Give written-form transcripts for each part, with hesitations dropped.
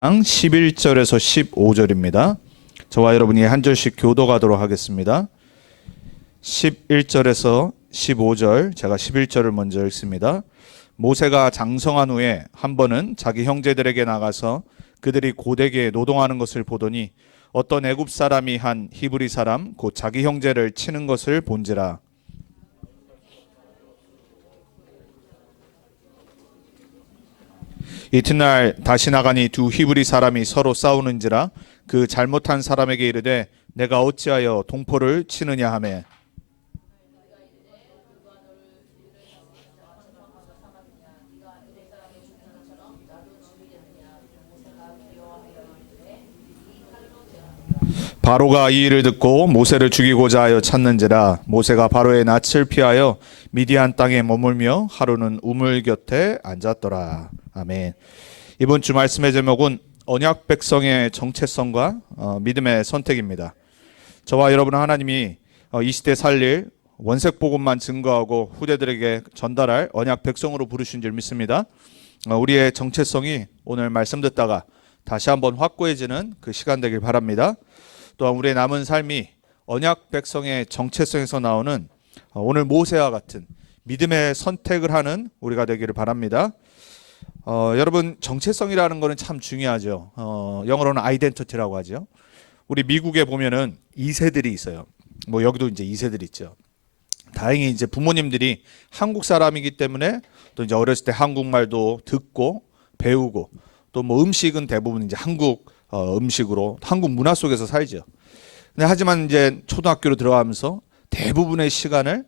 11절에서 15절입니다. 저와 여러분이 한 절씩 교도가도록 하겠습니다. 11절에서 15절, 제가 11절을 먼저 읽습니다. 모세가 장성한 후에 한 번은 자기 형제들에게 나가서 그들이 고되게 노동하는 것을 보더니 어떤 애굽 사람이 한 히브리 사람 곧 자기 형제를 치는 것을 본지라. 이튿날 다시 나가니 두 히브리 사람이 서로 싸우는지라 그 잘못한 사람에게 이르되 내가 어찌하여 동포를 치느냐 하매 바로가 이 일을 듣고 모세를 죽이고자 하여 찾는지라. 모세가 바로의 낯을 피하여 미디안 땅에 머물며 하루는 우물 곁에 앉았더라. 아멘. 이번 주 말씀의 제목은 언약 백성의 정체성과 믿음의 선택입니다. 저와 여러분은 하나님이 이 시대 살릴 원색 복음만 증거하고 후대들에게 전달할 언약 백성으로 부르신 줄 믿습니다. 우리의 정체성이 오늘 말씀 듣다가 다시 한번 확고해지는 그 시간 되길 바랍니다. 또한 우리의 남은 삶이 언약 백성의 정체성에서 나오는 오늘 모세와 같은 믿음의 선택을 하는 우리가 되기를 바랍니다. 여러분, 정체성이라는 것은 참 중요하죠. 영어로는 아이덴티티라고 하죠. 우리 미국에 보면은 2세들이 있어요. 뭐 여기도 이제 2세들이 있죠. 다행히 이제 부모님들이 한국 사람이기 때문에 또 이제 어렸을 때 한국말도 듣고 배우고 또 뭐 음식은 대부분 이제 한국 음식으로 한국 문화 속에서 살죠. 근데 하지만 이제 초등학교로 들어가면서 대부분의 시간을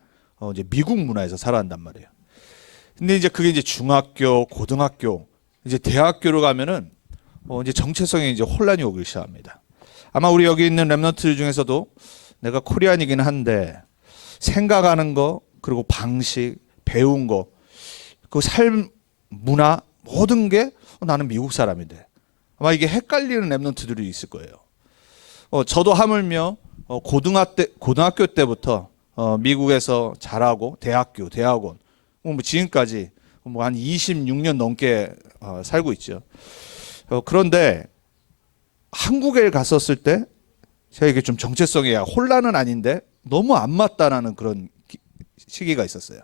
이제 미국 문화에서 살아간단 말이에요. 근데 이제 그게 이제 중학교, 고등학교, 이제 대학교로 가면은 이제 정체성에 이제 혼란이 오기 시작합니다. 아마 우리 여기 있는 렘넌트 중에서도 내가 코리안이긴 한데 생각하는 거 그리고 방식, 배운 거, 그 삶, 문화 모든 게 나는 미국 사람인데 아마 이게 헷갈리는 렘넌트들이 있을 거예요. 저도 하물며 고등학교 때부터 미국에서 자라고 대학원 뭐 지금까지 뭐 한 26년 넘게 살고 있죠. 그런데 한국에 갔었을 때 제가 이게 좀 정체성이 혼란은 아닌데 너무 안 맞다라는 그런 시기가 있었어요.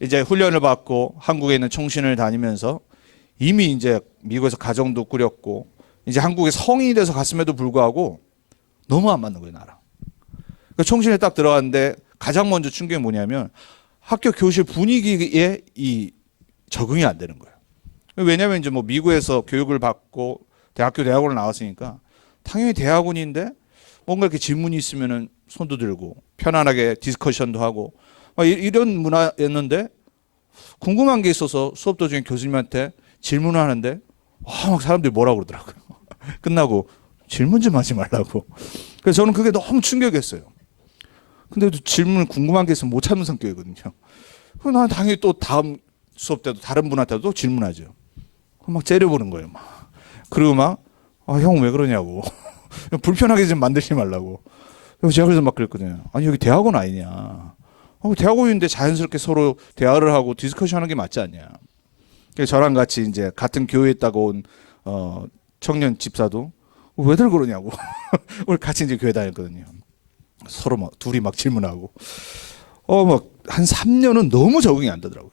이제 훈련을 받고 한국에 있는 총신을 다니면서 이미 이제 미국에서 가정도 꾸렸고 이제 한국에 성인이 돼서 갔음에도 불구하고 너무 안 맞는 거예요, 나랑. 그러니까 총신에 딱 들어갔는데 가장 먼저 충격이 뭐냐면 학교 교실 분위기에 이 적응이 안 되는 거예요. 왜냐하면 이제 뭐 미국에서 교육을 받고 대학원을 나왔으니까 당연히 대학원인데 뭔가 이렇게 질문이 있으면은 손도 들고 편안하게 디스커션도 하고 막 이런 문화였는데 궁금한 게 있어서 수업 도중에 교수님한테 질문을 하는데 막 사람들이 뭐라고 그러더라고요. 끝나고 질문 좀 하지 말라고. 그래서 저는 그게 너무 충격이었어요. 근데도 질문 궁금한 게 있으면 못 참는 성격이거든요. 그럼 난 당연히 또 다음 수업 때도 다른 분한테도 질문하죠. 그럼 막 째려보는 거예요. 막. 그리고 막 형 왜 그러냐고. 불편하게 좀 만들지 말라고. 제가 그래서 막 그랬거든요. 아니 여기 대학원 아니냐. 대학원인데 자연스럽게 서로 대화를 하고 디스커션하는 게 맞지 않냐. 그래서 저랑 같이 이제 같은 교회에 있다가 온 청년 집사도 왜들 그러냐고. 우리 같이 이제 교회 다녔거든요. 서로 막 둘이 막 질문하고 막 한 3년은 너무 적응이 안 되더라고요.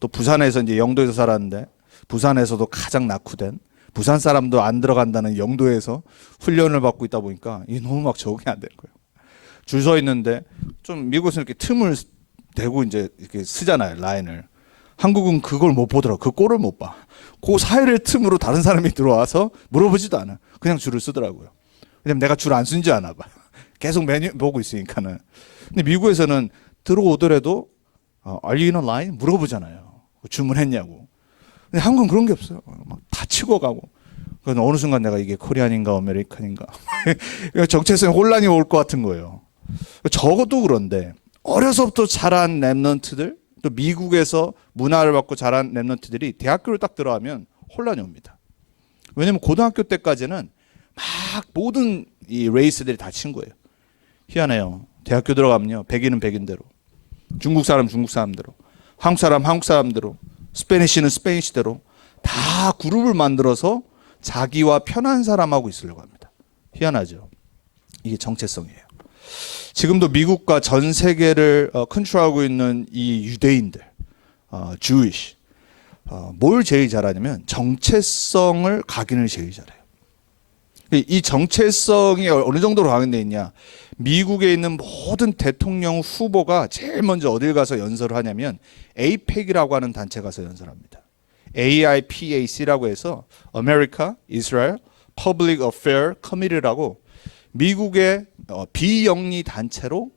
또 부산에서 이제 영도에서 살았는데 부산에서도 가장 낙후된 부산 사람도 안 들어간다는 영도에서 훈련을 받고 있다 보니까 이게 너무 막 적응이 안 되는 거예요. 줄 서 있는데 좀 미국에서 이렇게 틈을 대고 이제 이렇게 쓰잖아요, 라인을. 한국은 그걸 못 보더라고. 그 꼴을 못 봐. 그 사이를 틈으로 다른 사람이 들어와서 물어보지도 않아. 그냥 줄을 쓰더라고요. 왜냐면 내가 줄 안 쓴 줄 아나 봐. 계속 메뉴 보고 있으니까는. 근데 미국에서는 들어오더라도 Are you in a line? 물어보잖아요. 주문했냐고. 근데 한국은 그런 게 없어요. 막 다 치고 가고. 그래서 어느 순간 내가 이게 코리안인가 아메리칸인가 정체성에 혼란이 올 것 같은 거예요. 적어도 그런데 어려서부터 자란 렘넌트들 또 미국에서 문화를 받고 자란 렘넌트들이 대학교를 딱 들어가면 혼란이 옵니다. 왜냐하면 고등학교 때까지는 막 모든 이 레이스들이 다 친구예요. 희한해요. 대학교 들어가면요, 백인은 백인대로, 중국 사람 중국 사람대로, 한국 사람 한국 사람대로, 스페니쉬는 스페니쉬대로 다 그룹을 만들어서 자기와 편한 사람하고 있으려고 합니다. 희한하죠. 이게 정체성이에요. 지금도 미국과 전 세계를 컨트롤하고 있는 이 유대인들, Jewish, 뭘 제일 잘하냐면 정체성을 각인을 제일 잘해요. 이 정체성이 어느 정도로 각인되어 있냐? 미국에 있는 모든 대통령 후보가 제일 먼저 어딜 가서 연설을 하냐면 AIPAC이라고 하는 단체 가서 연설합니다. AIPAC라고 해서 America, Israel, Public Affairs Committee라고 미국의 비영리 단체로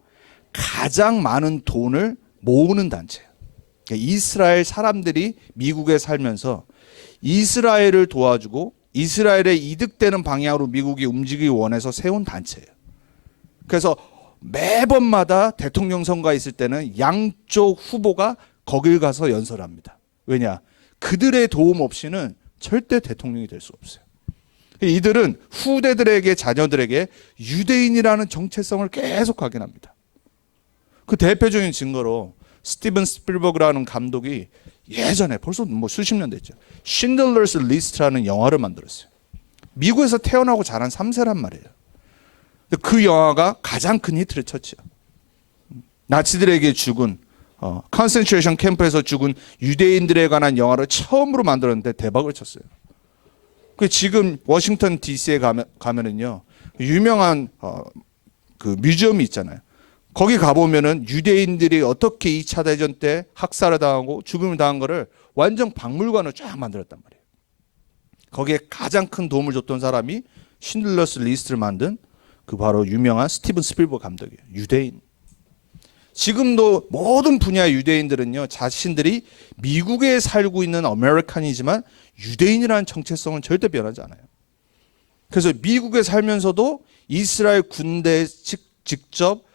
가장 많은 돈을 모으는 단체예요. 그러니까 이스라엘 사람들이 미국에 살면서 이스라엘을 도와주고 이스라엘에 이득되는 방향으로 미국이 움직이기 원해서 세운 단체예요. 그래서 매번마다 대통령 선거가 있을 때는 양쪽 후보가 거길 가서 연설합니다. 왜냐? 그들의 도움 없이는 절대 대통령이 될 수 없어요. 이들은 후대들에게, 자녀들에게 유대인이라는 정체성을 계속 각인합니다. 그 대표적인 증거로 스티븐 스필버그라는 감독이 예전에 벌써 수십 년 됐죠. 신들러스 리스트라는 영화를 만들었어요. 미국에서 태어나고 자란 3세란 말이에요. 그 영화가 가장 큰 히트를 쳤죠. 나치들에게 죽은 컨센트레이션 캠프에서 죽은 유대인들에 관한 영화를 처음으로 만들었는데 대박을 쳤어요. 그 지금 워싱턴 DC에 가면은요 유명한 그 뮤지엄이 있잖아요. 거기 가보면은 유대인들이 어떻게 2차 대전 때 학살을 당하고 죽음을 당한 거를 완전 박물관을 쫙 만들었단 말이에요. 거기에 가장 큰 도움을 줬던 사람이 신들러스 리스트를 만든 그 바로 유명한 스티븐 스필버그 감독이에요. 유대인. 지금도 모든 분야의 유대인들은요 자신들이 미국에 살고 있는 아메리칸이지만 유대인이라는 정체성은 절대 변하지 않아요. 그래서 미국에 살면서도 이스라엘 군대에 직접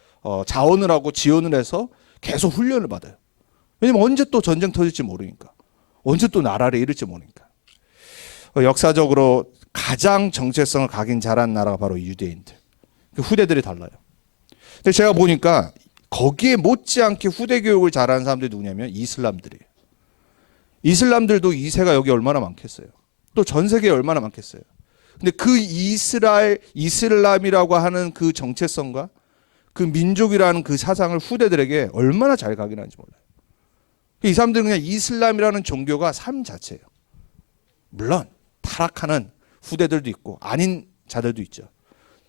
자원을 하고 지원을 해서 계속 훈련을 받아요. 왜냐면 언제 또 전쟁 터질지 모르니까. 언제 또 나라를 잃을지 모르니까. 역사적으로 가장 정체성을 각인 잘한 나라가 바로 유대인들. 그 후대들이 달라요. 근데 제가 보니까 거기에 못지않게 후대 교육을 잘하는 사람들이 누구냐면 이슬람들이에요. 이슬람들도 2세가 여기 얼마나 많겠어요. 또 전 세계에 얼마나 많겠어요. 근데 그 이슬람이라고 하는 그 정체성과 그 민족이라는 그 사상을 후대들에게 얼마나 잘 각인하는지 몰라요. 이 사람들은 그냥 이슬람이라는 종교가 삶 자체예요. 물론 타락하는 후대들도 있고 아닌 자들도 있죠.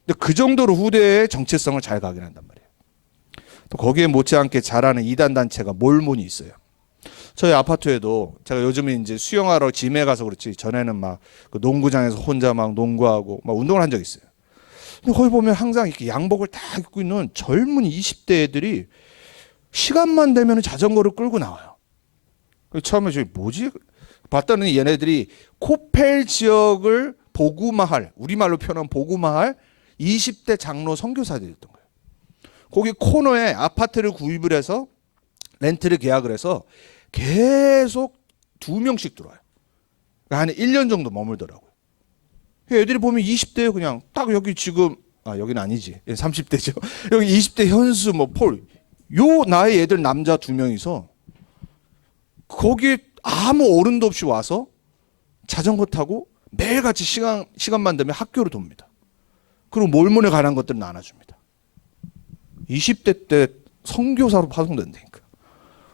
근데 그 정도로 후대의 정체성을 잘 각인한단 말이에요. 또 거기에 못지않게 잘하는 이단 단체가 몰몬이 있어요. 저희 아파트에도 제가 요즘에 이제 수영하러 짐에 가서 그렇지 전에는 막 그 농구장에서 혼자 막 농구하고 막 운동을 한 적이 있어요. 근데 거기 보면 항상 이렇게 양복을 딱 입고 있는 젊은 20대 애들이 시간만 되면 자전거를 끌고 나와요. 처음에 저기 뭐지? 봤더니 얘네들이 코펠 지역을 복음화할, 우리말로 표현하면 복음화할 20대 장로 선교사들이었던 거예요. 거기 코너에 아파트를 구입을 해서 렌트를 계약을 해서 계속 2명씩 들어와요. 한 1년 정도 머물더라고요. 애들이 보면 20대에 그냥 딱 여기 지금 여기는 아니지 30대죠. 여기 20대 현수 폴 요 나이 애들 남자 2명이서 거기 아무 어른도 없이 와서 자전거 타고 매일같이 시간만 되면 학교로 돕니다. 그리고 몰몬에 관한 것들을 나눠줍니다. 20대 때 선교사로 파송된다니까.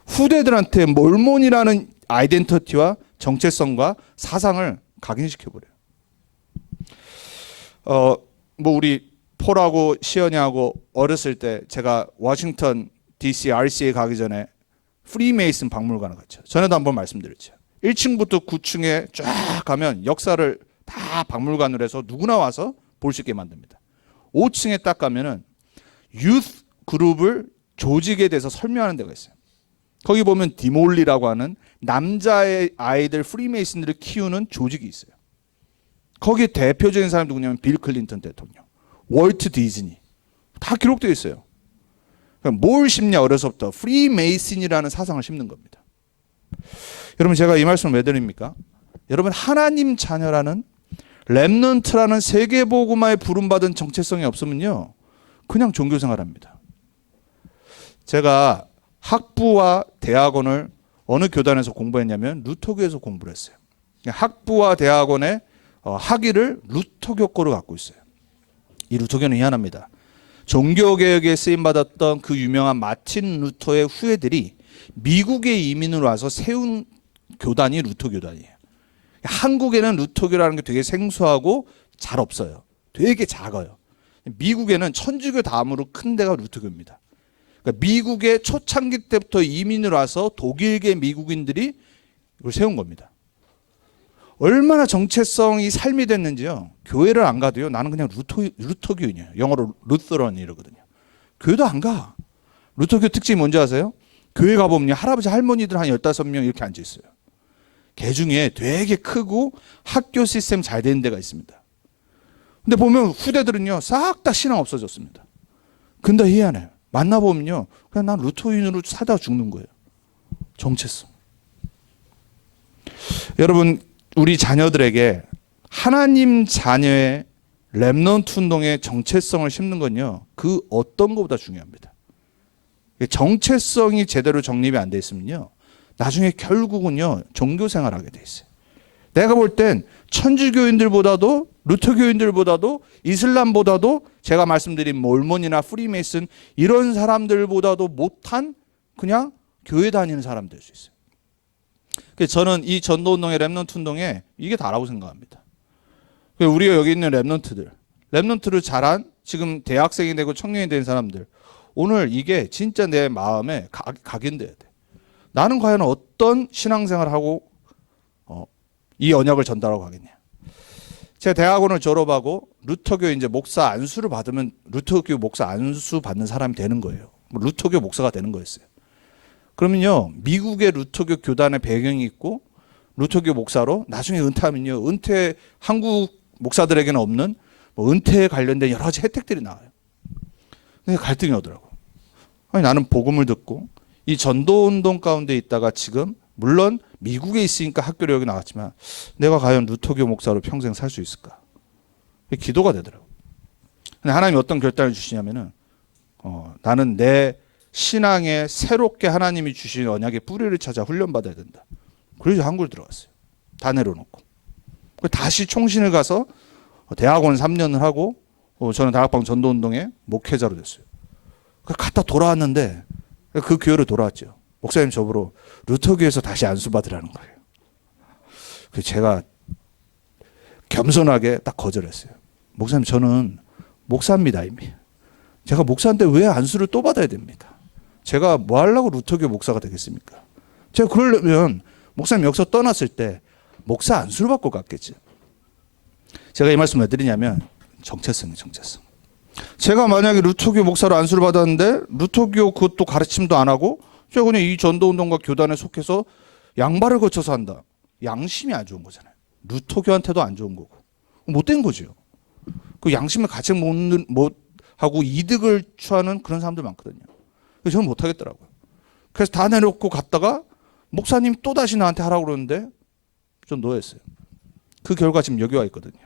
후대들한테 몰몬이라는 아이덴티티와 정체성과 사상을 각인시켜버려요. 우리 폴하고 시연이하고 어렸을 때 제가 워싱턴 DC RC에 가기 전에 프리메이슨 박물관을 갔죠. 전에도 한번 말씀드렸죠. 1층부터 9층에 쫙 가면 역사를 다 박물관으로 해서 누구나 와서 볼 수 있게 만듭니다. 5층에 딱 가면은 유th 그룹을 조직에 대해서 설명하는 데가 있어요. 거기 보면 디몰리라고 하는 남자의 아이들 프리메이슨들을 키우는 조직이 있어요. 거기에 대표적인 사람이 누구냐면 빌 클린턴 대통령, 월트 디즈니 다 기록되어 있어요. 뭘 심냐 어려서부터 프리메이슨이라는 사상을 심는 겁니다. 여러분 제가 이 말씀을 왜 드립니까? 여러분 하나님 자녀라는 렘넌트라는 세계복음화에 부름받은 정체성이 없으면요 그냥 종교생활합니다. 제가 학부와 대학원을 어느 교단에서 공부했냐면 루터교에서 공부를 했어요. 학부와 대학원에 학위를 루터교 거로 갖고 있어요. 이 루터교는 희한합니다. 종교개혁에 쓰임받았던 그 유명한 마틴 루터의 후예들이 미국에 이민을 와서 세운 교단이 루터교단이에요. 한국에는 루터교라는 게 되게 생소하고 잘 없어요. 되게 작아요. 미국에는 천주교 다음으로 큰 데가 루터교입니다. 그러니까 미국에 초창기 때부터 이민을 와서 독일계 미국인들이 이걸 세운 겁니다. 얼마나 정체성이 삶이 됐는지요. 교회를 안 가도요. 나는 그냥 루터교인이에요. 영어로 루터런 이러거든요. 교회도 안 가. 루터교 특징이 뭔지 아세요? 교회 가보면 할아버지 할머니들 한 15명 이렇게 앉아 있어요. 개 중에 되게 크고 학교 시스템 잘 되는 데가 있습니다. 근데 보면 후대들은요. 싹 다 신앙 없어졌습니다. 근데 희한해요. 만나보면요. 그냥 난 루터인으로 살다 죽는 거예요. 정체성. 여러분 우리 자녀들에게 하나님 자녀의 렘넌트 운동의 정체성을 심는 건요. 그 어떤 것보다 중요합니다. 정체성이 제대로 정립이 안 돼 있으면요. 나중에 결국은요. 종교 생활하게 돼 있어요. 내가 볼 땐 천주교인들보다도 루터교인들보다도 이슬람보다도 제가 말씀드린 몰몬이나 프리메이슨 이런 사람들보다도 못한 그냥 교회 다니는 사람 될 수 있어요. 그래서 저는 이 전도운동의 렘넌트 운동에 이게 다라고 생각합니다. 우리가 여기 있는 렘넌트를 잘한 지금 대학생이 되고 청년이 된 사람들 오늘 이게 진짜 내 마음에 각인돼야 돼. 나는 과연 어떤 신앙생활을 하고 이 언약을 전달하고 가겠냐. 제가 대학원을 졸업하고 루터교 이제 목사 안수를 받으면 루터교 목사 안수 받는 사람이 되는 거예요. 루터교 목사가 되는 거였어요. 그러면요 미국의 루터교 교단의 배경이 있고 루터교 목사로 나중에 은퇴하면요 은퇴 한국 목사들에게는 없는 은퇴에 관련된 여러 가지 혜택들이 나와요. 근데 갈등이 오더라고. 아니 나는 복음을 듣고 이 전도운동 가운데 있다가 지금 물론 미국에 있으니까 학교를 여기 나왔지만 내가 과연 루터교 목사로 평생 살 수 있을까? 기도가 되더라고. 근데 하나님이 어떤 결단을 주시냐면은 나는 내 신앙에 새롭게 하나님이 주신 언약의 뿌리를 찾아 훈련받아야 된다. 그래서 한국을 들어갔어요. 다 내려놓고. 다시 총신을 가서 대학원 3년을 하고 저는 다락방 전도운동의 목회자로 됐어요. 갔다 돌아왔는데 그 교회로 돌아왔죠. 목사님 저보러 루터교에서 다시 안수받으라는 거예요. 그래서 제가 겸손하게 딱 거절했어요. 목사님 저는 목사입니다 이미. 제가 목사인데 왜 안수를 또 받아야 됩니까? 제가 뭐 하려고 루터교 목사가 되겠습니까? 제가 그러려면 목사님 여기서 떠났을 때 목사 안수를 받고 갔겠죠. 제가 이 말씀을 왜 드리냐면 정체성이에요. 정체성. 제가 만약에 루터교 목사로 안수를 받았는데 루터교 그것도 가르침도 안 하고 제가 그냥 이 전도운동과 교단에 속해서 양발을 거쳐서 한다. 양심이 안 좋은 거잖아요. 루터교한테도 안 좋은 거고 못된 거죠. 그 양심을 같이 못 하고 이득을 취하는 그런 사람들 많거든요. 그래서 저는 못 하겠더라고요. 그래서 다 내놓고 갔다가 목사님 또 다시 나한테 하라고 그러는데 좀 노했어요. 그 결과 지금 여기 와 있거든요.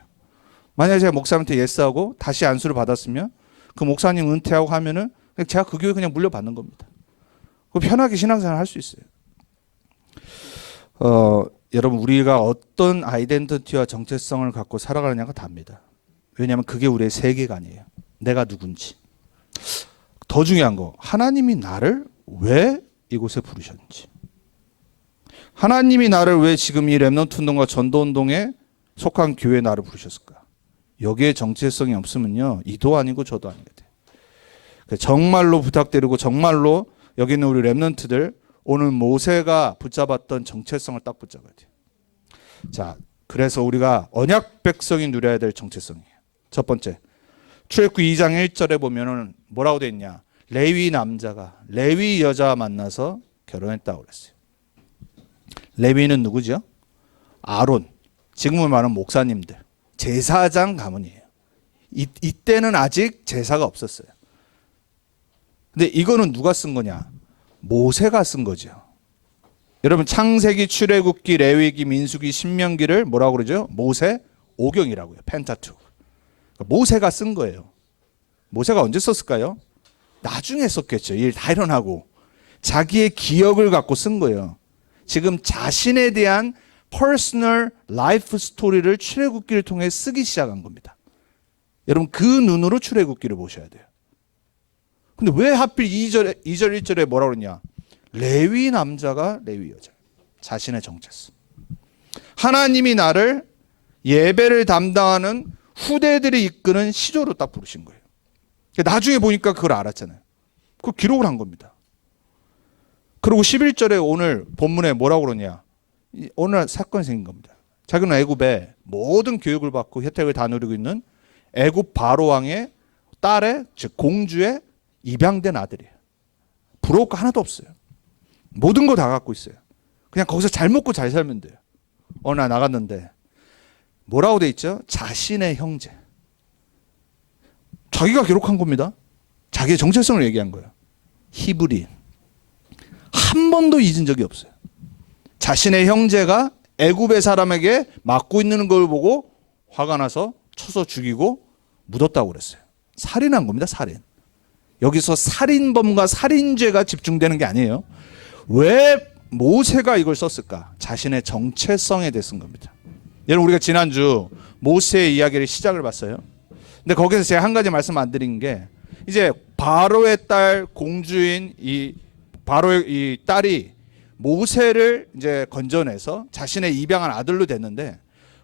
만약에 제가 목사님한테 예스하고 다시 안수를 받았으면 그 목사님 은퇴하고 하면은 제가 그 교회 그냥 물려받는 겁니다. 편하게 신앙생활 할 수 있어요. 여러분 우리가 어떤 아이덴티티와 정체성을 갖고 살아가느냐가 답니다. 왜냐하면 그게 우리의 세계관이에요. 내가 누군지. 더 중요한 거 하나님이 나를 왜 이곳에 부르셨는지. 하나님이 나를 왜 지금 이 렘넌트 운동과 전도 운동에 속한 교회에 나를 부르셨을까? 여기에 정체성이 없으면요 이도 아니고 저도 아니게 돼. 정말로 부탁드리고 정말로 여기 있는 우리 렘넌트들 오늘 모세가 붙잡았던 정체성을 딱 붙잡아야 돼요. 자, 그래서 우리가 언약 백성이 누려야 될 정체성이에요. 첫 번째, 출애굽기 2장 1절에 보면은 뭐라고 돼 있냐? 레위 남자가 레위 여자와 만나서 결혼했다고 그랬어요. 레위는 누구죠? 아론. 지금은 말하는 목사님들. 제사장 가문이에요. 이때는 아직 제사가 없었어요. 근데 이거는 누가 쓴 거냐? 모세가 쓴 거죠. 여러분 창세기, 출애굽기, 레위기, 민수기, 신명기를 뭐라고 그러죠? 모세 오경이라고요. 펜타투. 모세가 쓴 거예요. 모세가 언제 썼을까요? 나중에 썼겠죠. 일 다 일어나고 자기의 기억을 갖고 쓴 거예요. 지금 자신에 대한 퍼스널 라이프 스토리를 출애굽기를 통해 쓰기 시작한 겁니다. 여러분 그 눈으로 출애굽기를 보셔야 돼요. 근데 왜 하필 2절 1절에 뭐라고 그러냐? 레위 남자가 레위 여자. 자신의 정체성. 하나님이 나를 예배를 담당하는 후대들이 이끄는 시조로 딱 부르신 거예요. 나중에 보니까 그걸 알았잖아요. 그걸 기록을 한 겁니다. 그리고 11절에 오늘 본문에 뭐라고 그러냐? 오늘 사건이 생긴 겁니다. 자기는 애굽에 모든 교육을 받고 혜택을 다 누리고 있는 애굽 바로 왕의 딸의 즉 공주의 입양된 아들이에요. 부러울 거 하나도 없어요. 모든 거 다 갖고 있어요. 그냥 거기서 잘 먹고 잘 살면 돼요. 어느 날 나갔는데 뭐라고 돼 있죠? 자신의 형제. 자기가 기록한 겁니다. 자기의 정체성을 얘기한 거예요. 히브리인. 한 번도 잊은 적이 없어요. 자신의 형제가 애굽의 사람에게 맞고 있는 걸 보고 화가 나서 쳐서 죽이고 묻었다고 그랬어요. 살인한 겁니다. 살인. 여기서 살인범과 살인죄가 집중되는 게 아니에요. 왜 모세가 이걸 썼을까? 자신의 정체성에 대해 쓴 겁니다. 여러분 우리가 지난주 모세의 이야기를 시작을 봤어요. 근데 거기서 제가 한 가지 말씀 안 드린 게 이제 바로의 딸 공주인 이 바로의 이 딸이 모세를 이제 건져내서 자신의 입양한 아들로 됐는데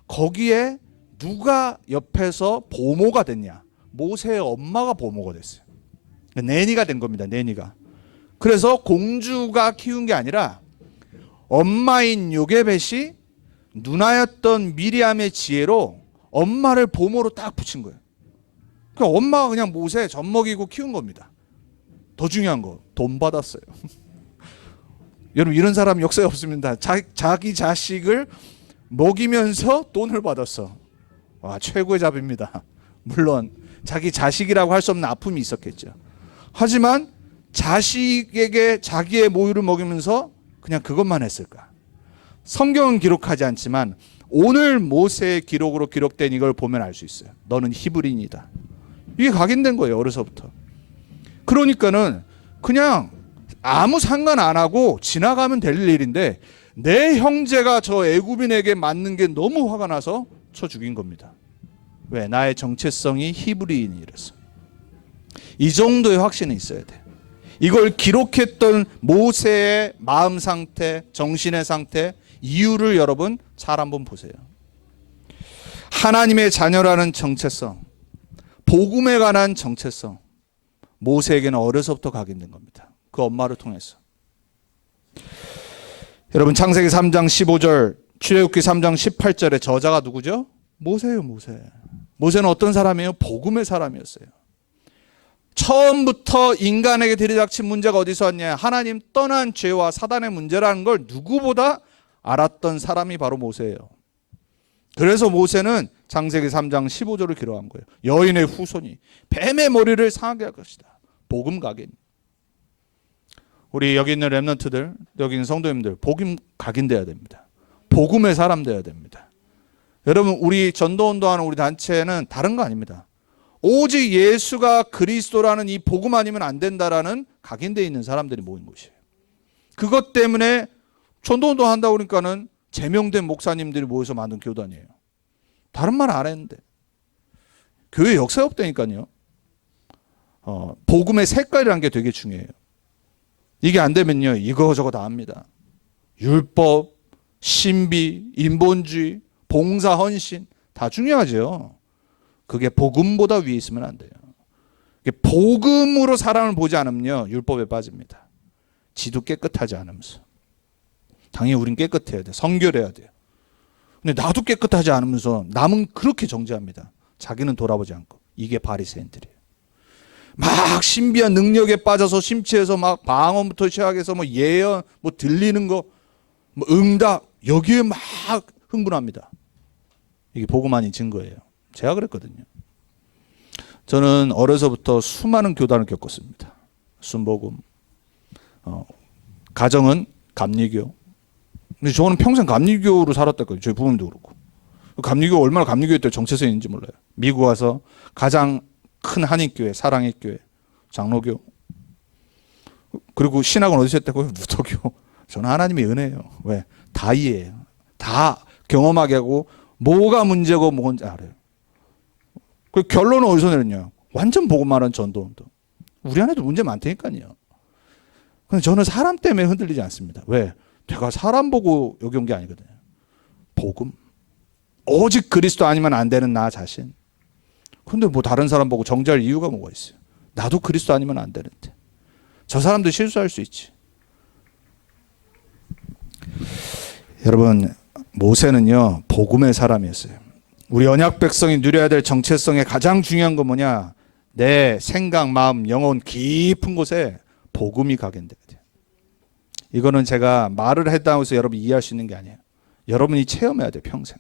거기에 누가 옆에서 보모가 됐냐? 모세의 엄마가 보모가 됐어요. 내니가 된 겁니다. 내니가. 그래서 공주가 키운 게 아니라 엄마인 요게벳이 누나였던 미리암의 지혜로 엄마를 보모로 딱 붙인 거예요. 그러니까 엄마가 그냥 모세 젖먹이고 키운 겁니다. 더 중요한 거 돈 받았어요. 여러분 이런 사람 역사에 없습니다. 자기 자식을 먹이면서 돈을 받았어. 와 최고의 잡입니다. 물론 자기 자식이라고 할 수 없는 아픔이 있었겠죠. 하지만 자식에게 자기의 모유를 먹이면서 그냥 그것만 했을까? 성경은 기록하지 않지만 오늘 모세의 기록으로 기록된 이걸 보면 알 수 있어요. 너는 히브리인이다. 이게 각인된 거예요. 어려서부터. 그러니까는 그냥 아무 상관 안 하고 지나가면 될 일인데 내 형제가 저 애굽인에게 맞는 게 너무 화가 나서 쳐 죽인 겁니다. 왜? 나의 정체성이 히브리인이라서. 이 정도의 확신이 있어야 돼. 이걸 기록했던 모세의 마음 상태, 정신의 상태, 이유를 여러분 잘 한번 보세요. 하나님의 자녀라는 정체성, 복음에 관한 정체성, 모세에게는 어려서부터 각인된 겁니다. 그 엄마를 통해서. 여러분 창세기 3장 15절, 출애굽기 3장 18절의 저자가 누구죠? 모세예요. 모세. 모세는 어떤 사람이에요? 복음의 사람이었어요. 처음부터 인간에게 들이닥친 문제가 어디서 왔냐? 하나님 떠난 죄와 사단의 문제라는 걸 누구보다 알았던 사람이 바로 모세예요. 그래서 모세는 창세기 3장 15절을 기록한 거예요. 여인의 후손이 뱀의 머리를 상하게 할 것이다. 복음 각인. 우리 여기 있는 렘넌트들, 여기 있는 성도님들 복음 각인돼야 됩니다. 복음의 사람 돼야 됩니다. 여러분 우리 전도운동하는 우리 단체는 다른 거 아닙니다. 오직 예수가 그리스도라는 이 복음 아니면 안 된다라는 각인되어 있는 사람들이 모인 곳이에요. 그것 때문에 전도운동 한다고 그러니까는 제명된 목사님들이 모여서 만든 교단이에요. 다른 말 안 했는데. 교회 역사에 없다니까요. 복음의 색깔이라는 게 되게 중요해요. 이게 안 되면요 이거저거 다 합니다. 율법, 신비, 인본주의, 봉사, 헌신 다 중요하죠. 그게 복음보다 위에 있으면 안 돼요. 복음으로 사람을 보지 않으면요 율법에 빠집니다. 지도 깨끗하지 않으면서. 당연히 우린 깨끗해야 돼. 성결해야 돼요. 근데 나도 깨끗하지 않으면서 남은 그렇게 정죄합니다. 자기는 돌아보지 않고. 이게 바리새인들이에요. 막 신비한 능력에 빠져서 심취해서 막 방언부터 시작해서 뭐 예언, 뭐 들리는 거, 뭐 응답 여기에 막 흥분합니다. 이게 복음 아닌 증거예요. 제가 그랬거든요. 저는 어려서부터 수많은 교단을 겪었습니다. 순복음, 가정은 감리교. 근데 저는 평생 감리교로 살았다거든요. 저희 부모님도 그렇고. 감리교 얼마나 감리교였던 정체성이 있는지 몰라요. 미국 와서 가장 큰 한인교회, 사랑의 교회, 장로교. 그리고 신학은 어디서 했다고요? 무도교. 저는 하나님의 은혜예요. 왜? 다 이해해요. 다 다 경험하게 하고 뭐가 문제고 뭔지 알아요. 그 결론은 어디서 내렸냐? 완전 복음만한 전도운동. 우리 안에도 문제 많다니까요. 근데 저는 사람 때문에 흔들리지 않습니다. 왜? 내가 사람 보고 여기 온 게 아니거든요. 복음. 오직 그리스도 아니면 안 되는 나 자신. 근데 뭐 다른 사람 보고 정죄할 이유가 뭐가 있어요? 나도 그리스도 아니면 안 되는데. 저 사람도 실수할 수 있지. 여러분, 모세는요, 복음의 사람이었어요. 우리 언약 백성이 누려야 될 정체성의 가장 중요한 건 뭐냐? 내 생각, 마음, 영혼 깊은 곳에 복음이 각인돼야 돼요. 이거는 제가 말을 했다고 해서 여러분 이해할 수 있는 게 아니에요. 여러분이 체험해야 돼요, 평생.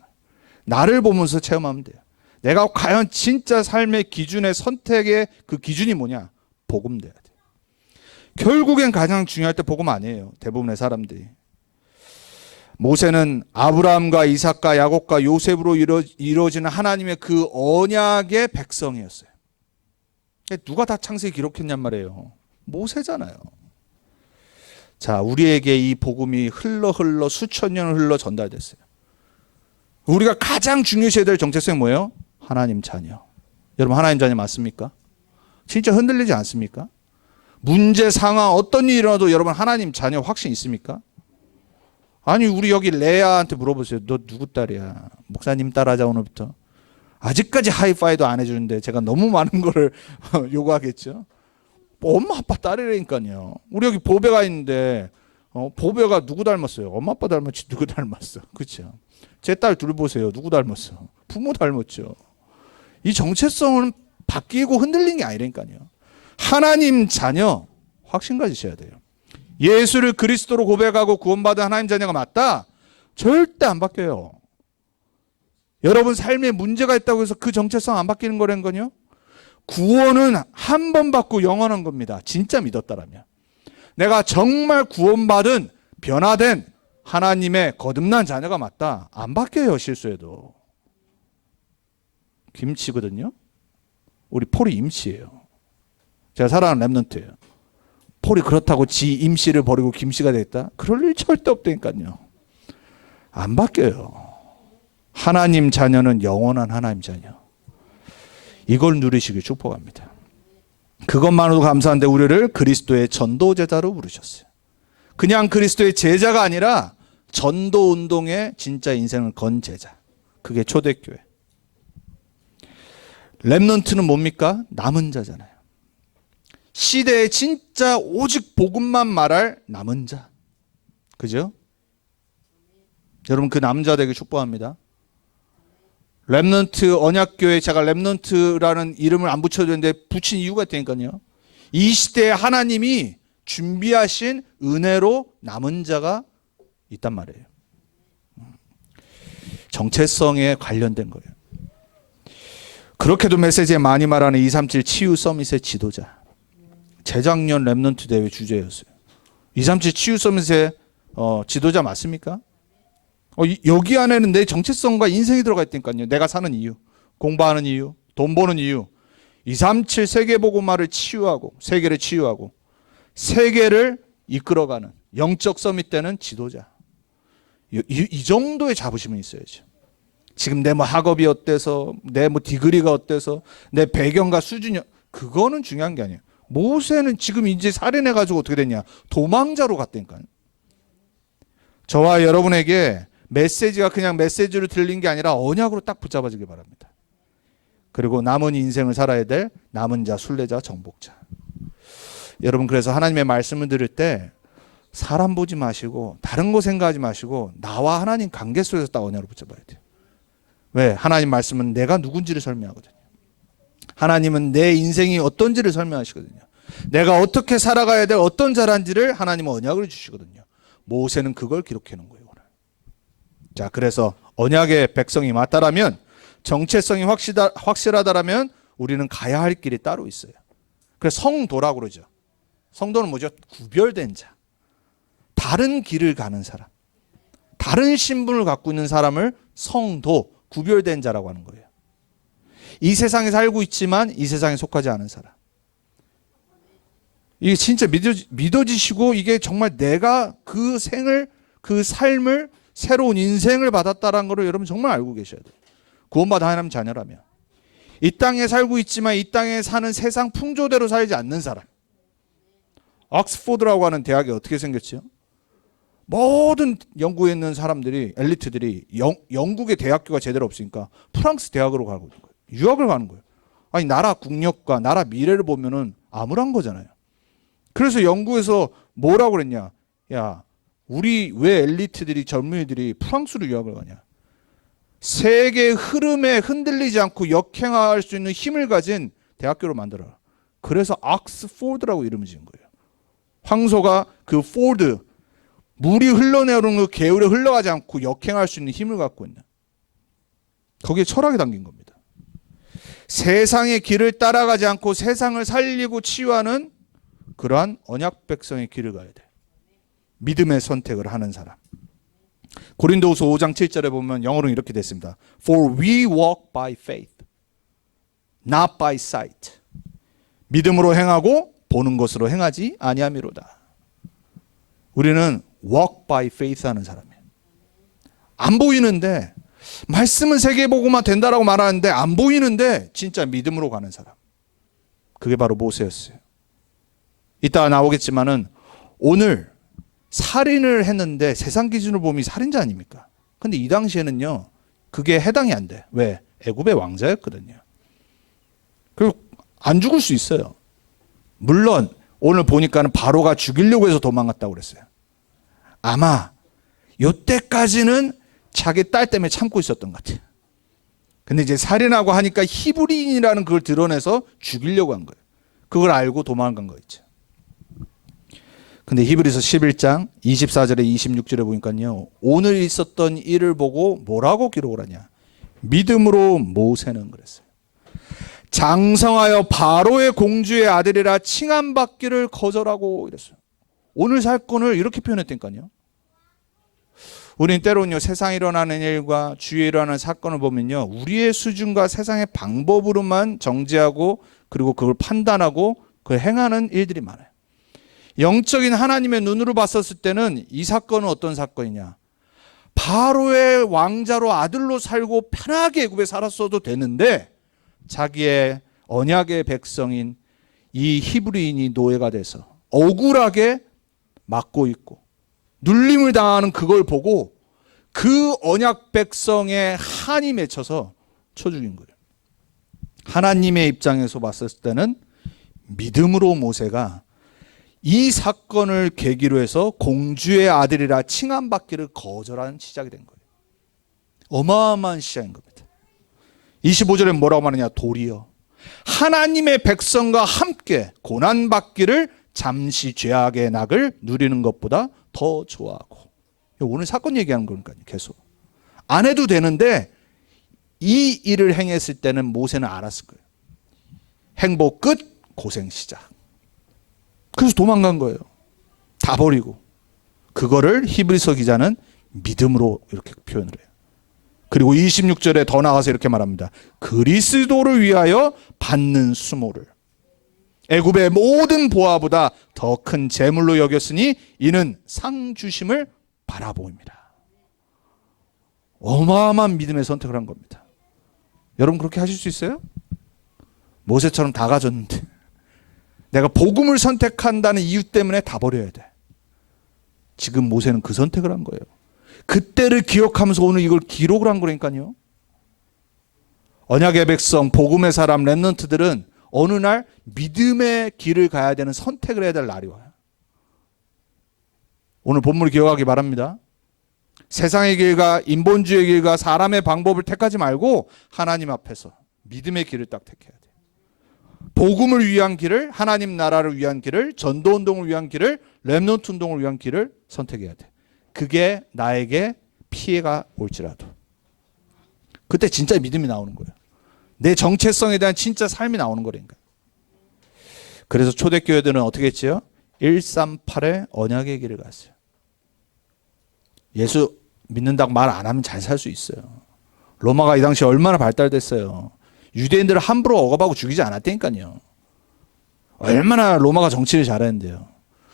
나를 보면서 체험하면 돼요. 내가 과연 진짜 삶의 기준의 선택의 그 기준이 뭐냐? 복음 돼야 돼요. 결국엔 가장 중요할 때 복음 아니에요. 대부분의 사람들이. 모세는 아브라함과 이삭과 야곱과 요셉으로 이루어지는 하나님의 그 언약의 백성이었어요. 누가 다 창세기 기록했냔 말이에요. 모세잖아요. 자, 우리에게 이 복음이 흘러 수천 년을 흘러 전달됐어요. 우리가 가장 중요시해야 될 정체성이 뭐예요? 하나님 자녀. 여러분 하나님 자녀 맞습니까? 진짜 흔들리지 않습니까? 문제 상황 어떤 일이 일어나도 여러분 하나님 자녀 확신 있습니까? 아니 우리 여기 레아한테 물어보세요. 너 누구 딸이야? 목사님 딸하자 오늘부터. 아직까지 하이파이도 안 해주는데 제가 너무 많은 거를 요구하겠죠. 엄마 아빠 딸이라니까요. 우리 여기 보배가 있는데 보배가 누구 닮았어요? 엄마 아빠 닮았지 누구 닮았어? 그렇죠? 제 딸 둘 보세요. 누구 닮았어? 부모 닮았죠. 이 정체성은 바뀌고 흔들린 게 아니라니까요. 하나님 자녀 확신 가지셔야 돼요. 예수를 그리스도로 고백하고 구원받은 하나님 자녀가 맞다? 절대 안 바뀌어요. 여러분 삶에 문제가 있다고 해서 그 정체성 안 바뀌는 거라는 거요. 구원은 한 번 받고 영원한 겁니다. 진짜 믿었다라면. 내가 정말 구원받은 변화된 하나님의 거듭난 자녀가 맞다. 안 바뀌어요. 실수해도. 김치거든요. 우리 폴이 임씨예요. 제가 사랑하는 랩런트예요. 폴이 그렇다고 지 임씨를 버리고 김씨가 됐다? 그럴 일 절대 없다니까요. 안 바뀌어요. 하나님 자녀는 영원한 하나님 자녀. 이걸 누리시길 축복합니다. 그것만으로도 감사한데 우리를 그리스도의 전도제자로 부르셨어요. 그냥 그리스도의 제자가 아니라 전도운동의 진짜 인생을 건 제자. 그게 초대교회. 렘넌트는 뭡니까? 남은 자잖아요. 시대에 진짜 오직 복음만 말할 남은 자. 그죠? 여러분 그 남은 자 되길 축복합니다. 렘넌트 언약교회 제가 렘넌트라는 이름을 안 붙여도 되는데 붙인 이유가 있다니까요. 이 시대에 하나님이 준비하신 은혜로 남은 자가 있단 말이에요. 정체성에 관련된 거예요. 그렇게도 메시지에 많이 말하는 237 치유 서밋의 지도자. 재작년 렘넌트 대회 주제였어요. 237 치유 서밋의 지도자 맞습니까? 여기 안에는 내 정체성과 인생이 들어가 있다니까요. 내가 사는 이유, 공부하는 이유, 돈 버는 이유. 237 세계복음화를 치유하고 세계를 치유하고 세계를 이끌어가는 영적 서밋 되는 지도자. 이 정도의 자부심은 있어야죠. 지금 내 뭐 학업이 어때서, 내 뭐 디그리가 어때서, 내 배경과 수준이 그거는 중요한 게 아니에요. 모세는 지금 이제 살인해가지고 어떻게 됐냐? 도망자로 갔다니까요. 저와 여러분에게 메시지가 그냥 메시지로 들린 게 아니라 언약으로 딱 붙잡아지길 바랍니다. 그리고 남은 인생을 살아야 될 남은 자, 순례자, 정복자. 여러분 그래서 하나님의 말씀을 들을 때 사람 보지 마시고 다른 거 생각하지 마시고 나와 하나님 관계 속에서 딱 언약으로 붙잡아야 돼요. 왜? 하나님 말씀은 내가 누군지를 설명하거든요. 하나님은 내 인생이 어떤지를 설명하시거든요. 내가 어떻게 살아가야 될 어떤 자란지를 하나님은 언약을 주시거든요. 모세는 그걸 기록해 놓은 거예요. 오늘. 자, 그래서 언약의 백성이 맞다라면 정체성이 확실하다라면 우리는 가야 할 길이 따로 있어요. 그래서 성도라고 그러죠. 성도는 뭐죠? 구별된 자. 다른 길을 가는 사람. 다른 신분을 갖고 있는 사람을 성도, 구별된 자라고 하는 거예요. 이 세상에 살고 있지만 이 세상에 속하지 않은 사람. 이게 진짜 믿어지시고 이게 정말 내가 그 생을, 그 삶을 새로운 인생을 받았다는 것을 여러분 정말 알고 계셔야 돼요. 구원받아 하나님 자녀라면. 이 땅에 살고 있지만 이 땅에 사는 세상 풍조대로 살지 않는 사람. 옥스포드라고 하는 대학이 어떻게 생겼죠? 모든 영국에 있는 사람들이, 엘리트들이 영국의 대학교가 제대로 없으니까 프랑스 대학으로 가고 있는 거예요. 유학을 가는 거예요. 아니, 나라 국력과 나라 미래를 보면은 암울한 거잖아요. 그래서 영국에서 뭐라고 그랬냐? 야, 우리 왜 엘리트들이, 젊은이들이 프랑스로 유학을 가냐? 세계의 흐름에 흔들리지 않고 역행할 수 있는 힘을 가진 대학교를 만들어라. 그래서 옥스포드라고 이름을 지은 거예요. 황소가 그 포드, 물이 흘러내오는 그 개울에 흘러가지 않고 역행할 수 있는 힘을 갖고 있는, 거기에 철학이 담긴 겁니다. 세상의 길을 따라가지 않고 세상을 살리고 치유하는 그러한 언약 백성의 길을 가야 돼. 믿음의 선택을 하는 사람. 고린도후서 5장 7절에 보면 영어로는 이렇게 됐습니다. For we walk by faith, not by sight. 믿음으로 행하고 보는 것으로 행하지 아니함이로다. 우리는 walk by faith 하는 사람이에요. 안 보이는데, 말씀은 세계보고만 된다라고 말하는데 안 보이는데 진짜 믿음으로 가는 사람. 그게 바로 모세였어요. 이따가 나오겠지만은 오늘 살인을 했는데 세상 기준으로 보면 살인자 아닙니까? 근데 이 당시에는요, 그게 해당이 안 돼. 왜? 애굽의 왕자였거든요. 그리고 안 죽을 수 있어요. 물론 오늘 보니까는 바로가 죽이려고 해서 도망갔다고 그랬어요. 아마 요때까지는 자기 딸 때문에 참고 있었던 것 같아요. 근데 이제 살인하고 하니까 히브리인이라는 그걸 드러내서 죽이려고 한 거예요. 그걸 알고 도망간 거 있죠. 근데 히브리서 11장 24절에 26절에 보니까요, 오늘 있었던 일을 보고 뭐라고 기록을 하냐? 믿음으로 모세는 그랬어요. 장성하여 바로의 공주의 아들이라 칭함받기를 거절하고 이랬어요. 오늘 사건을 이렇게 표현했다니까요. 우리는 때로는요, 세상에 일어나는 일과 주위에 일어나는 사건을 보면요, 우리의 수준과 세상의 방법으로만 정죄하고 그리고 그걸 판단하고 그걸 행하는 일들이 많아요. 영적인 하나님의 눈으로 봤었을 때는 이 사건은 어떤 사건이냐? 바로의 왕자로 아들로 살고 편하게 애굽에 살았어도 되는데 자기의 언약의 백성인 이 히브리인이 노예가 돼서 억울하게 맞고 있고 눌림을 당하는 그걸 보고 그 언약 백성의 한이 맺혀서 쳐 죽인 거예요. 하나님의 입장에서 봤을 때는 믿음으로 모세가 이 사건을 계기로 해서 공주의 아들이라 칭함받기를 거절한 시작이 된 거예요. 어마어마한 시작인 겁니다. 25절에 뭐라고 말하냐? 도리어 하나님의 백성과 함께 고난받기를 잠시 죄악의 낙을 누리는 것보다 더 좋아하고. 오늘 사건 얘기하는 거니까요. 계속 안 해도 되는데 이 일을 행했을 때는 모세는 알았을 거예요. 행복 끝, 고생 시작. 그래서 도망간 거예요. 다 버리고. 그거를 히브리서 기자는 믿음으로 이렇게 표현을 해요. 그리고 26절에 더 나가서 이렇게 말합니다. 그리스도를 위하여 받는 수모를 애굽의 모든 보화보다 더 큰 재물로 여겼으니 이는 상 주심을 바라보입니다. 어마어마한 믿음의 선택을 한 겁니다. 여러분 그렇게 하실 수 있어요? 모세처럼 다 가졌는데 내가 복음을 선택한다는 이유 때문에 다 버려야 돼. 지금 모세는 그 선택을 한 거예요. 그때를 기억하면서 오늘 이걸 기록을 한 거라니까요. 언약의 백성, 복음의 사람, 렘넌트들은 어느 날 믿음의 길을 가야 되는 선택을 해야 될 날이 와요. 오늘 본문을 기억하기 바랍니다. 세상의 길과 인본주의의 길과 사람의 방법을 택하지 말고 하나님 앞에서 믿음의 길을 딱 택해야 돼요. 복음을 위한 길을, 하나님 나라를 위한 길을, 전도운동을 위한 길을, 렘넌트 운동을 위한 길을 선택해야 돼. 그게 나에게 피해가 올지라도. 그때 진짜 믿음이 나오는 거예요. 내 정체성에 대한 진짜 삶이 나오는 거라니까. 그래서 초대교회들은 어떻게 했지요? 138의 언약의 길을 갔어요. 예수 믿는다고 말 안 하면 잘 살 수 있어요. 로마가 이 당시에 얼마나 발달됐어요. 유대인들을 함부로 억압하고 죽이지 않았다니까요. 얼마나 로마가 정치를 잘했는데요.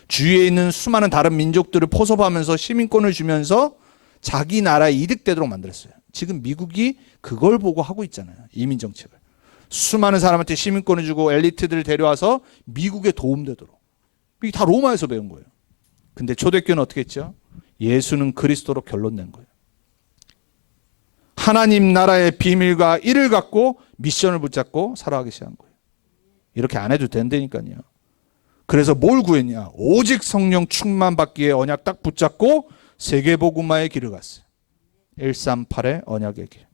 주위에 있는 수많은 다른 민족들을 포섭하면서 시민권을 주면서 자기 나라에 이득되도록 만들었어요. 지금 미국이 그걸 보고 하고 있잖아요. 이민 정책을. 수많은 사람한테 시민권을 주고 엘리트들을 데려와서 미국에 도움되도록. 이게 다 로마에서 배운 거예요. 근데 초대교회는 어떻게 했죠? 예수는 그리스도로 결론 낸 거예요. 하나님 나라의 비밀과 이를 갖고 미션을 붙잡고 살아가기 시작한 거예요. 이렇게 안 해도 된다니까요. 그래서 뭘 구했냐? 오직 성령 충만 받기에 언약 딱 붙잡고 세계복음화의 길을 갔어요. 138의 언약의 길.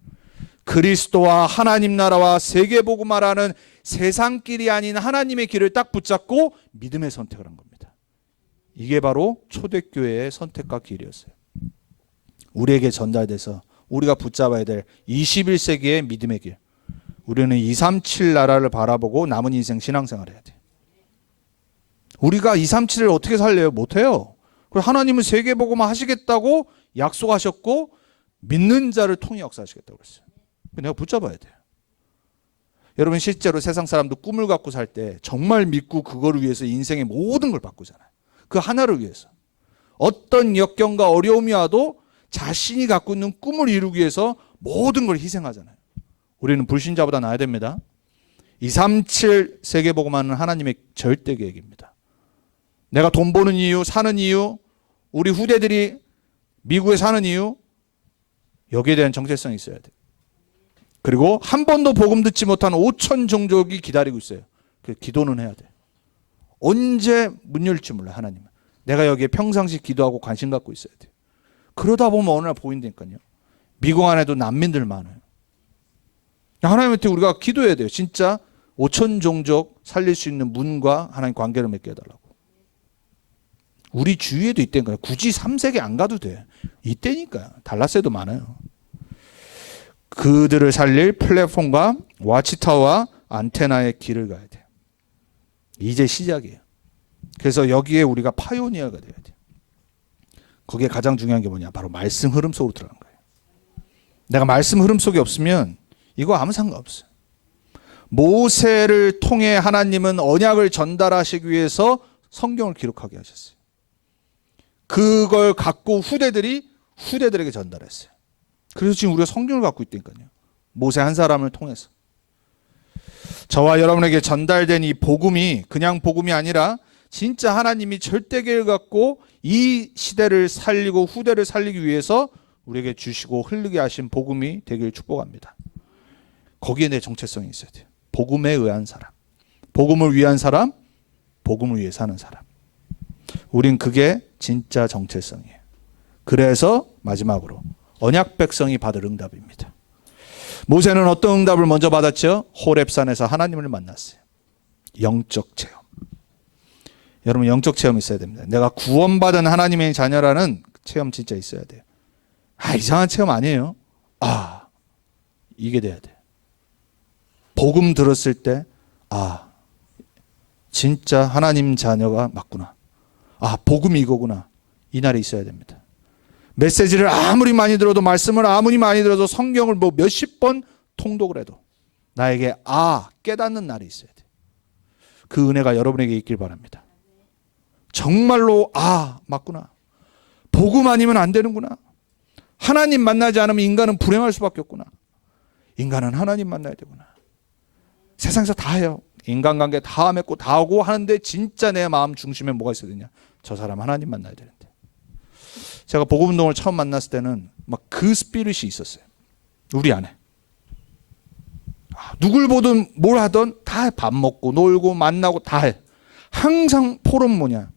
그리스도와 하나님 나라와 세계복음화라는 세상길이 아닌 하나님의 길을 딱 붙잡고 믿음의 선택을 한 겁니다. 이게 바로 초대교회의 선택과 길이었어요. 우리에게 전달돼서 우리가 붙잡아야 될 21세기의 믿음의 길. 우리는 237 나라를 바라보고 남은 인생 신앙생활을 해야 돼. 우리가 237을 어떻게 살려요? 못해요. 하나님은 세계복음화 하시겠다고 약속하셨고 믿는 자를 통해 역사하시겠다고 했어요. 내가 붙잡아야 돼요. 여러분 실제로 세상 사람도 꿈을 갖고 살 때 정말 믿고 그거를 위해서 인생의 모든 걸 바꾸잖아요. 그 하나를 위해서. 어떤 역경과 어려움이 와도 자신이 갖고 있는 꿈을 이루기 위해서 모든 걸 희생하잖아요. 우리는 불신자보다 나아야 됩니다. 237 세계복음화는 하나님의 절대 계획입니다. 내가 돈 버는 이유, 사는 이유, 우리 후대들이 미국에 사는 이유, 여기에 대한 정체성이 있어야 돼요. 그리고 한 번도 복음 듣지 못한 5천 종족이 기다리고 있어요. 그 기도는 해야 돼. 언제 문 열릴지 몰라 하나님은. 내가 여기에 평상시 기도하고 관심 갖고 있어야 돼. 그러다 보면 어느 날 보인다니까요. 미국 안에도 난민들 많아요. 하나님한테 우리가 기도해야 돼요. 진짜 5천 종족 살릴 수 있는 문과 하나님 관계를 맺게 해달라고. 우리 주위에도 있다니까요. 굳이 3세기 안 가도 돼. 이때니까요. 달라스에도 많아요. 그들을 살릴 플랫폼과 와치타워와 안테나의 길을 가야 돼요. 이제 시작이에요. 그래서 여기에 우리가 파이오니어가 돼야 돼요. 거기에 가장 중요한 게 뭐냐? 바로 말씀 흐름 속으로 들어가는 거예요. 내가 말씀 흐름 속에 없으면 이거 아무 상관없어요. 모세를 통해 하나님은 언약을 전달하시기 위해서 성경을 기록하게 하셨어요. 그걸 갖고 후대들에게 전달했어요. 그래서 지금 우리가 성경을 갖고 있다니까요. 모세 한 사람을 통해서. 저와 여러분에게 전달된 이 복음이 그냥 복음이 아니라 진짜 하나님이 절대계를 갖고 이 시대를 살리고 후대를 살리기 위해서 우리에게 주시고 흐르게 하신 복음이 되길 축복합니다. 거기에 내 정체성이 있어야 돼요. 복음에 의한 사람, 복음을 위한 사람, 복음을 위해 사는 사람. 우린 그게 진짜 정체성이에요. 그래서 마지막으로 언약 백성이 받을 응답입니다. 모세는 어떤 응답을 먼저 받았죠? 호렙산에서 하나님을 만났어요. 영적 체험. 여러분 영적 체험이 있어야 됩니다. 내가 구원받은 하나님의 자녀라는 체험 진짜 있어야 돼요. 이상한 체험 아니에요. 이게 돼야 돼요. 복음 들었을 때 진짜 하나님 자녀가 맞구나. 복음이 이거구나. 이 날이 있어야 됩니다. 메시지를 아무리 많이 들어도 말씀을 아무리 많이 들어도 성경을 몇십 번 통독을 해도 나에게 깨닫는 날이 있어야 돼요. 그 은혜가 여러분에게 있길 바랍니다. 정말로 맞구나. 복음 아니면 안 되는구나. 하나님 만나지 않으면 인간은 불행할 수밖에 없구나. 인간은 하나님 만나야 되구나. 세상에서 다 해요. 인간관계 다 맺고 다 하고 하는데 진짜 내 마음 중심에 뭐가 있어야 되냐. 저 사람 하나님 만나야 되는데. 제가 복음운동을 처음 만났을 때는 막 그 스피릿이 있었어요. 우리 안에. 누굴 보든 뭘 하든 다 밥 먹고 놀고 만나고 다 해. 항상 포럼 뭐냐.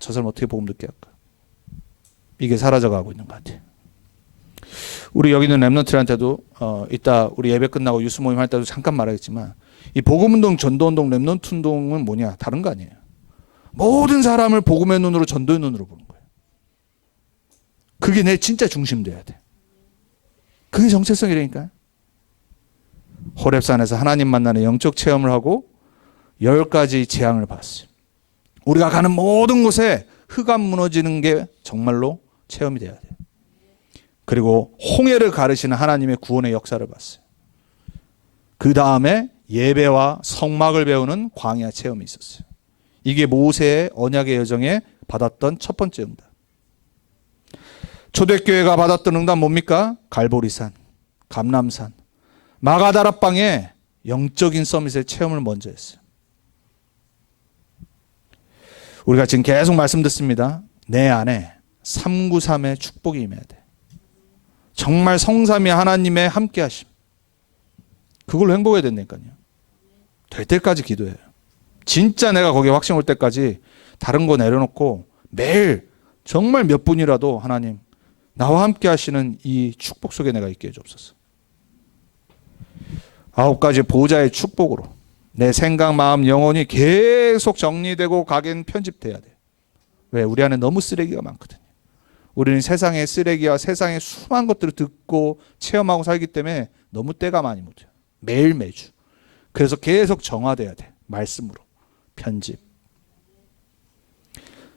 저 사람 어떻게 복음 듣게 할까. 이게 사라져가고 있는 것 같아요. 우리 여기 있는 랩런트들한테도 이따 우리 예배 끝나고 유스 모임 할 때도 잠깐 말하겠지만 이 복음운동, 전도운동, 랩런트운동은 뭐냐. 다른 거 아니에요. 모든 사람을 복음의 눈으로 전도의 눈으로 보는 거예요. 그게 내 진짜 중심돼야 돼. 그게 정체성이라니까요. 호렙산에서 하나님 만나는 영적 체험을 하고 10가지 재앙을 봤어요. 우리가 가는 모든 곳에 흑암 무너지는 게 정말로 체험이 돼야 돼요. 그리고 홍해를 가르시는 하나님의 구원의 역사를 봤어요. 그 다음에 예배와 성막을 배우는 광야 체험이 있었어요. 이게 모세의 언약의 여정에 받았던 첫 번째 응답. 초대교회가 받았던 응답 뭡니까? 갈보리산, 감람산, 마가다락방에 영적인 서밋의 체험을 먼저 했어요. 우리가 지금 계속 말씀 듣습니다. 내 안에 393의 축복이 임해야 돼. 정말 성삼위 하나님의 함께 하심. 그걸로 행복해야 된다니까요. 될 때까지 기도해요. 진짜 내가 거기에 확신 올 때까지 다른 거 내려놓고 매일 정말 몇 분이라도 하나님 나와 함께 하시는 이 축복 속에 내가 있게 해주옵소서. 9가지 보좌의 축복으로 내 생각, 마음, 영혼이 계속 정리되고 가긴 편집돼야 돼. 왜? 우리 안에 너무 쓰레기가 많거든요. 우리는 세상의 쓰레기와 세상의 수많은 것들을 듣고 체험하고 살기 때문에 너무 때가 많이 묻어요. 매일 매주. 그래서 계속 정화돼야 돼. 말씀으로. 편집.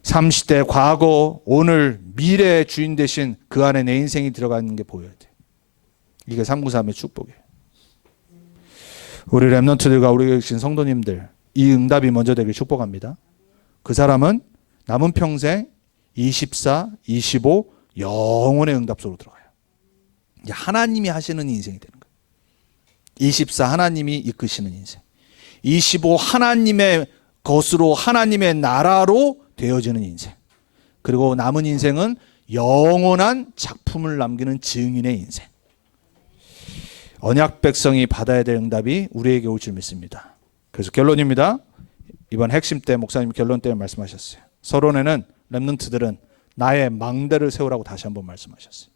30대 과거, 오늘, 미래의 주인 대신 그 안에 내 인생이 들어가 있는 게 보여야 돼. 이게 393의 축복이에요. 우리 렘넌트들과 우리 계신 성도님들, 이 응답이 먼저 되길 축복합니다. 그 사람은 남은 평생 24, 25 영혼의 응답 속으로 들어가요. 하나님이 하시는 인생이 되는 거예요. 24 하나님이 이끄시는 인생, 25 하나님의 것으로 하나님의 나라로 되어지는 인생, 그리고 남은 인생은 영원한 작품을 남기는 증인의 인생. 언약 백성이 받아야 될 응답이 우리에게 올 줄 믿습니다. 그래서 결론입니다. 이번 핵심 때 목사님 결론 때 말씀하셨어요. 서론에는 렘넌트들은 나의 망대를 세우라고 다시 한번 말씀하셨어요.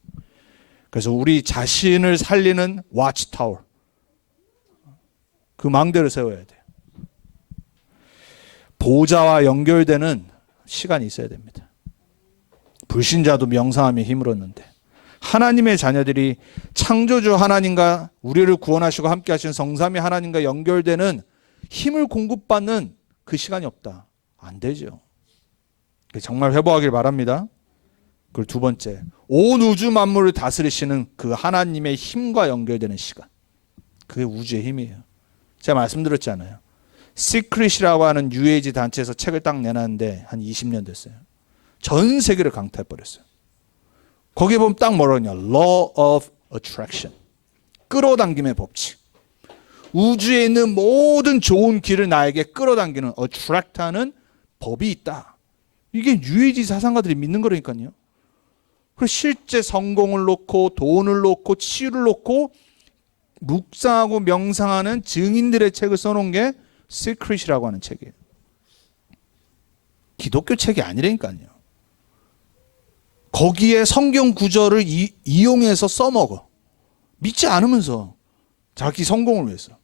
그래서 우리 자신을 살리는 와치타워, 그 망대를 세워야 돼요. 보좌와 연결되는 시간이 있어야 됩니다. 불신자도 명상하며 힘을 얻는데 하나님의 자녀들이 창조주 하나님과 우리를 구원하시고 함께 하신 성삼위 하나님과 연결되는 힘을 공급받는 그 시간이 없다. 안 되죠. 정말 회복하길 바랍니다. 그리고 두 번째, 온 우주 만물을 다스리시는 그 하나님의 힘과 연결되는 시간. 그게 우주의 힘이에요. 제가 말씀드렸잖아요. 시크릿이라고 하는 뉴에이지 단체에서 책을 딱 내놨는데 한 20년 됐어요. 전 세계를 강타해버렸어요. 거기에 보면 딱 뭐라고 하냐. Law of Attraction. 끌어당김의 법칙. 우주에 있는 모든 좋은 길을 나에게 끌어당기는 attract하는 법이 있다. 이게 뉴에이지 사상가들이 믿는 거라니까요. 그래서 실제 성공을 놓고 돈을 놓고 치유를 놓고 묵상하고 명상하는 증인들의 책을 써놓은 게 시크릿이라고 하는 책이에요. 기독교 책이 아니라니까요. 거기에 성경 구절을 이용해서 써먹어. 믿지 않으면서 자기 성공을 위해서.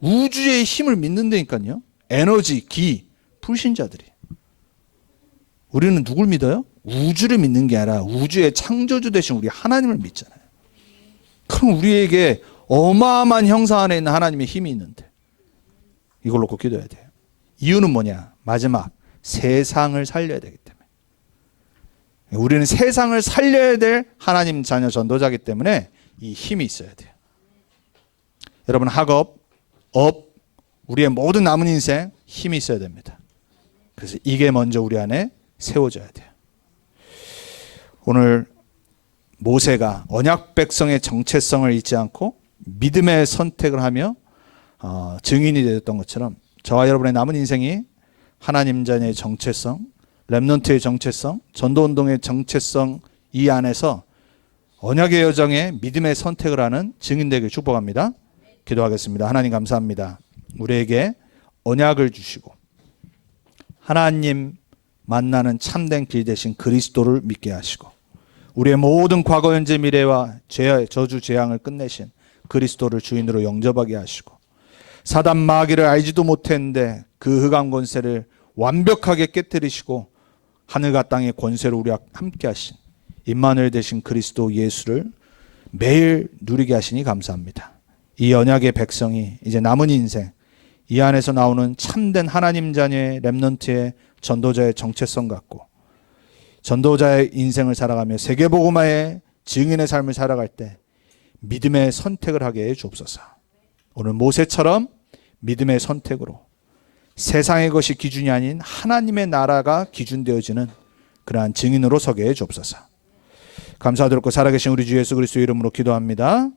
우주의 힘을 믿는다니까요. 에너지, 기, 불신자들이. 우리는 누굴 믿어요? 우주를 믿는 게 아니라 우주의 창조주 되신 우리 하나님을 믿잖아요. 그럼 우리에게 어마어마한 형상 안에 있는 하나님의 힘이 있는데 이걸 놓고 기도해야 돼요. 이유는 뭐냐? 마지막, 세상을 살려야 되기 때문에. 우리는 세상을 살려야 될 하나님 자녀 전도자이기 때문에 이 힘이 있어야 돼요. 여러분, 학업, 업, 우리의 모든 남은 인생 힘이 있어야 됩니다. 그래서 이게 먼저 우리 안에 세워져야 돼요. 오늘 모세가 언약 백성의 정체성을 잊지 않고 믿음의 선택을 하며 증인이 되었던 것처럼 저와 여러분의 남은 인생이 하나님 자녀의 정체성, 렘넌트의 정체성, 전도운동의 정체성 이 안에서 언약의 여정에 믿음의 선택을 하는 증인 되길 축복합니다. 기도하겠습니다. 하나님 감사합니다. 우리에게 언약을 주시고 하나님 만나는 참된 길 대신 그리스도를 믿게 하시고 우리의 모든 과거, 현재, 미래와 저주, 재앙을 끝내신 그리스도를 주인으로 영접하게 하시고 사단 마귀를 알지도 못했는데 그 흑암 권세를 완벽하게 깨뜨리시고 하늘과 땅의 권세로 우리와 함께 하신 임마누엘 되신 그리스도 예수를 매일 누리게 하시니 감사합니다. 이 언약의 백성이 이제 남은 인생 이 안에서 나오는 참된 하나님 자녀의 렘넌트의 전도자의 정체성 갖고 전도자의 인생을 살아가며 세계복음화의 증인의 삶을 살아갈 때 믿음의 선택을 하게 해 주옵소서. 오늘 모세처럼 믿음의 선택으로 세상의 것이 기준이 아닌 하나님의 나라가 기준되어지는 그러한 증인으로 서게 해 주옵소서. 감사드렸고 살아계신 우리 주 예수 그리스도 이름으로 기도합니다.